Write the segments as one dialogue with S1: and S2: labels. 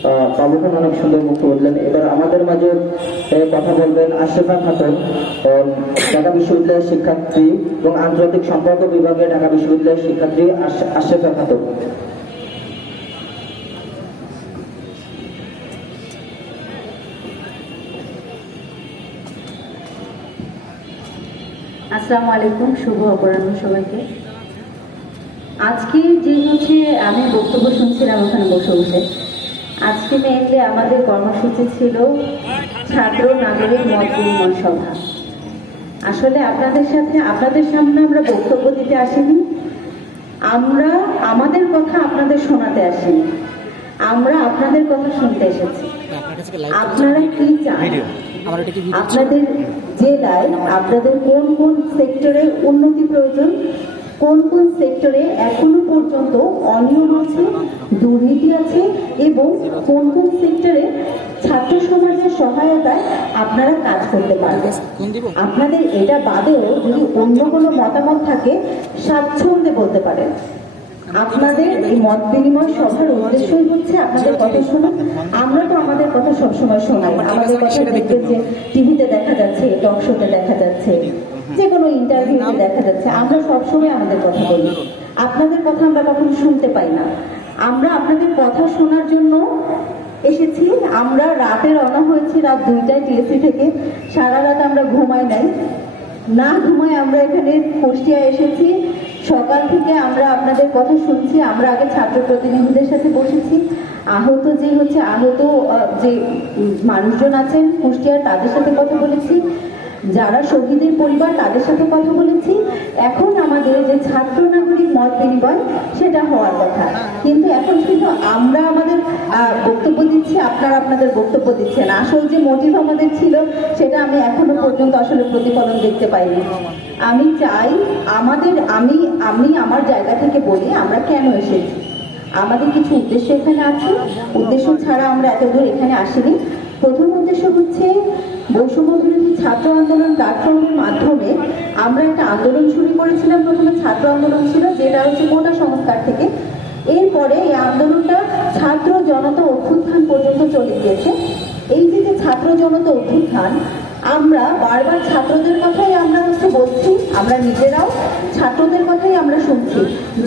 S1: আহ, অনেক সুন্দর দিলেন এবার আমাদের মাঝে কথা বলবেন খাতুন ঢাকা বিশ্ববিদ্যালয়ের শিক্ষার্থী এবং আন্তর্জাতিক সম্পর্ক বিভাগে ঢাকা বিশ্ববিদ্যালয়ের শিক্ষার্থী খাতুন।
S2: আসসালামু আলাইকুম শুভ অপরাহ্ন সবাইকে। আজকে যে হচ্ছে আমি বক্তব্য শুনছিলাম ওখানে বসে বসে আজকে মেনলি আমাদের কর্মসূচি ছিল ছাত্র নাগরিক মত বিনিময় সভা। আসলে আপনাদের সাথে আপনাদের সামনে আমরা বক্তব্য দিতে আসিনি। আমরা আমাদের কথা আপনাদের শোনাতে আসিনি। আমরা আপনাদের কথা শুনতে এসেছি।
S3: আপনার কি
S2: চান? আপনাদের জেলায় আপনাদের কোন কোন সেক্টরে উন্নতি প্রয়োজন কোন কোন সেক্টরে এখনও পর্যন্ত অনিয়ম আছে দুর্নীতি আছে এবং কোন কোন সেক্টরে ছাত্র সমাজের সহায়তায় আপনারা কাজ করতে পারবেন? আপনাদের এটা বাদেও যদি অন্য কোনো মতামত থাকে স্বাচ্ছন্দ্যে বলতে পারেন। আপনাদের এই মত বিনিময় সভার উদ্দেশ্যই হচ্ছে আপনাদের কথা শোনা আমরা তো আমাদের কথা সবসময় শোনাই। আমাদের কথা দেখবেন যে টিভিতে দেখা যাচ্ছে টক শোতে দেখা যাচ্ছে দেখা যাচ্ছে। আমরা সবসময় আমাদের কথা বলি। আপনাদের কথা আমরা কখনো শুনতে পাই না। আমরা আপনাদের কথা শোনার জন্য এসেছি। আমরা রাতে রওনা হয়েছি রাত দুইটায় টিএসসি থেকে। সারা রাত আমরা ঘুমাই নাই। না ঘুমায় আমরা এখানে কুষ্টিয়া এসেছি। সকাল থেকে আমরা আপনাদের কথা শুনছি। আমরা আগে ছাত্র প্রতিনিধিদের সাথে বসেছি। আহত যে হচ্ছে আহত আহ, যে মানুষজন আছেন কুষ্টিয়ার তাদের সাথে কথা বলেছি। যারা শহীদের পরিবার, তাদের সাথে কথা বলেছি। এখন আমাদের যে ছাত্র নাগরিক মত বিনিময়, সেটা হওয়ার কথা। কিন্তু এখন শুধু আমরা আমাদের বক্তব্য দিচ্ছি, আপনারা আপনাদের বক্তব্য দিচ্ছেন। আসল যে মোটিভ আমাদের ছিল, সেটা আমি এখনও পর্যন্ত আসলে প্রতিফলন দেখতে পাইনি। আমি চাই, আমাদের, আমি আমি আমার জায়গা থেকে বলি, আমরা কেন এসেছি? আমাদের কিছু উদ্দেশ্য এখানে আছে। উদ্দেশ্য ছাড়া আমরা এত দূর এখানে আসিনি। প্রথম উদ্দেশ্য হচ্ছে বৈষম্য ছাত্র আন্দোলন প্ল্যাটফর্মের মাধ্যমে আমরা একটা আন্দোলন শুরু করেছিলাম। প্রথমে ছাত্র আন্দোলন ছিল, যেটা হচ্ছে কোটা সংস্কার থেকে। এরপরে এই আন্দোলনটা ছাত্র জনতা অভ্যুত্থান পর্যন্ত চলে গিয়েছে। এই যে ছাত্র জনতা অভ্যুত্থান, আমরা বারবার ছাত্রদের কথাই আমরা হচ্ছে বলছি, আমরা নিজেরাও ছাত্রদের কথাই আমরা শুনছি।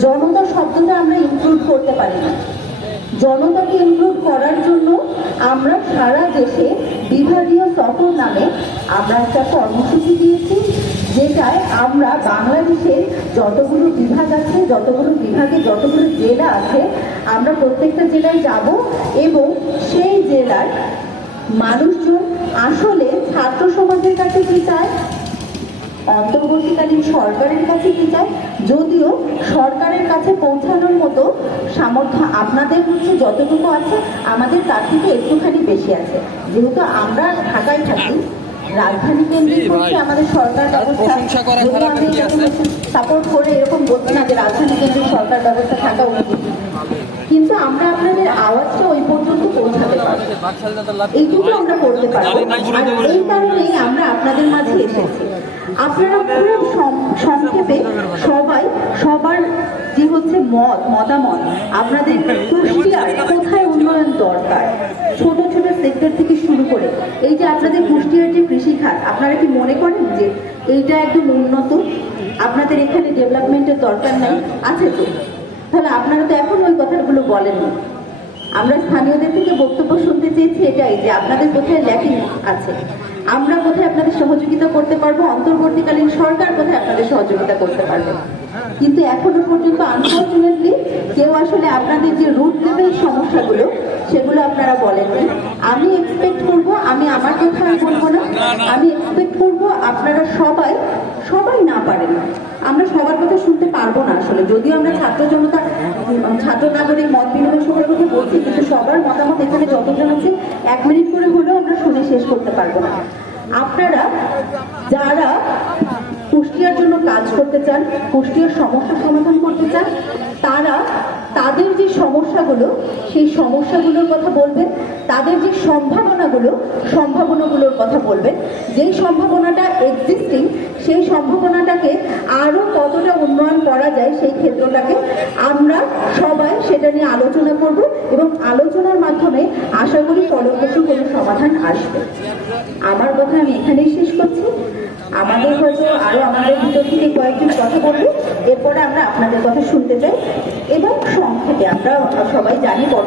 S2: জনতা শব্দটা আমরা ইনক্লুড করতে পারি না। জনতাকে ইনক্লুড করার জন্য আমরা সারা দেশে বিভাগীয় সফর নামে আমরা একটা কর্মসূচি দিয়েছি, যেটায় আমরা বাংলাদেশের যতগুলো বিভাগ আছে, যতগুলো বিভাগে যতগুলো জেলা আছে, আমরা প্রত্যেকটা জেলায় যাব এবং সেই জেলার মানুষজন আসলে ছাত্র সমাজের কাছে কী চায়? অন্তর্বর্তীকালীন সরকারের কাছে কি চায় যদিও সরকারের কাছে পৌঁছানোর মতো সামর্থ্য আপনাদের হচ্ছে যতটুকু আছে আমাদের তার থেকে একটুখানি বেশি আছে। যেহেতু আমরা ঢাকায় থাকি রাজধানী কেন্দ্রিক হচ্ছে আমাদের সরকার ব্যবস্থা। আমি সাপোর্ট করে এরকম বলছি না যে রাজধানী কেন্দ্রিক সরকার ব্যবস্থা থাকা উচিত। কিন্তু আমরা আপনাদের আওয়াজটা ওই পর্যন্ত পৌঁছাতে পারব। এইটুকু আমরা করতে পারব। আর এই কারণেই আমরা আপনাদের মাঝে এসেছি। আপনারা খুব সংক্ষেপে সবাই সবার যে হচ্ছে মত, মতামত আপনাদের কুষ্টিয়ার কোথায় উন্নয়ন দরকার? ছোট ছোট সেক্টর থেকে শুরু করে এই যে আপনাদের কুষ্টিয়ার যে কৃষিখাত, আপনারা কি মনে করেন যে এইটা একদম উন্নত? আপনাদের এখানে ডেভেলপমেন্টের দরকার নাই? আছে তো? তাহলে আপনারা তো এখন ওই কথাগুলো বলেননি আমরা স্থানীয়দের থেকে বক্তব্য শুনতে চেয়েছি এটাই যে আপনাদের কোথায় ল্যাকিং আছে। আমরা কোথায় আপনাদের সহযোগিতা করতে পারব, অন্তর্বর্তীকালীন সরকার কোথায় আপনাদের সহযোগিতা করতে পারবে। কিন্তু এখনও পর্যন্ত আনফর্চুনেটলি কেউ আসলে আপনাদের যে রুট লেভেল সমস্যাগুলো, সেগুলো আপনারা বলেননি। আমি এক্সপেক্ট করব, আমি আমার কথা বলব না। আমি এক্সপেক্ট করব আপনারা সবাই সবাই না পারেন। আমরা সবার কথা শুনতে পারব না আসলে। যদিও আমরা ছাত্র জনতা, ছাত্র নাগরিক মত বিনিময় সবার কথা বলছি, কিন্তু সবার মতামত এখানে যতজন আছে, এক মিনিট করে হলেও আমরা শুনে শেষ করতে পারব না। আপনারা যারা কুষ্টিয়ার জন্য কাজ করতে চান, কুষ্টিয়ার সমস্যা সমাধান করতে চান, তারা তাদের যে সমস্যাগুলো, সেই সমস্যাগুলোর কথা বলবেন, তাদের যে সম্ভাবনাগুলো, সম্ভাবনাগুলোর কথা বলবেন, যেই সম্ভাবনাটা এক্সিস্টিং সেই সম্ভাবনাটাকে আরও কতটা উন্নয়ন করা যায় সেই ক্ষেত্রটাকে আমরা নিয়ে আলোচনা করব এবং আলোচনার মাধ্যমে আশা করি ফলপ্রসূ কোনো সমাধান আসবে। আমার কথা আমি এখানেই শেষ করছি। আমাদের হয়তো আরও আমাদের ভিতর থেকে কয়েকজন কথা বলব। এরপরে আমরা আপনাদের কথা শুনতে চাই এবং সংক্ষেপে আমরা সবাই জানি